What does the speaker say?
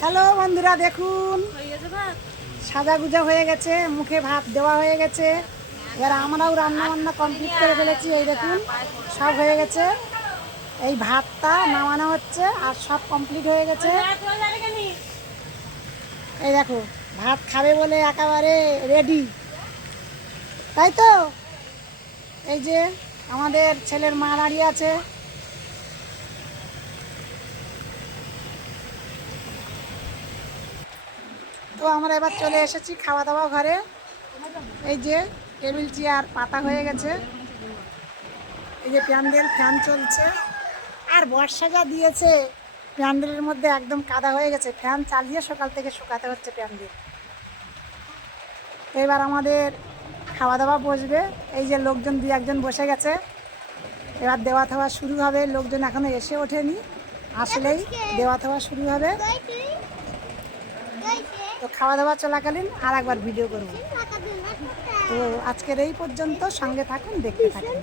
Hello বন্ধুরা, দেখুন সাজা গুজা হয়ে গেছে, মুখে ভাত দেওয়া হয়ে গেছে। এবার আমরাও রান্না বান্না কমপ্লিট করে ফেলেছি। এই দেখুন সব হয়ে গেছে। এই ভাতটা নামানো হচ্ছে আর সব কমপ্লিট হয়ে গেছে। এই দেখো ভাত খাবে বলে একেবারে রেডি, তাই তো। এই যে আমাদের ছেলের মা দাঁড়িয়ে আছে। তো আমরা এবার চলে এসেছি খাওয়া দাওয়া ঘরে। এই যে টেবিল চেয়ার পাতা হয়ে গেছে। এই যে প্যান্ডেল, ফ্যান চলছে। আর বর্ষা যা দিয়েছে, প্যান্ডেলের মধ্যে একদম কাদা হয়ে গেছে। ফ্যান চালিয়ে সকাল থেকে শুকাতে হচ্ছে প্যান্ডেল। তো এবার আমাদের খাওয়া দাওয়া বসবে। এই যে লোকজন দুই একজন বসে গেছে, এবার দেওয়া থাওয়া শুরু হবে। লোকজন এখনো এসে ওঠেনি, আসলেই দেওয়া থাওয়া শুরু হবে। তো খাওয়া দাওয়া চলাকালীন আর একবার ভিডিও করব। তো আজকের এই পর্যন্ত, সঙ্গে থাকুন, দেখতে থাকুন।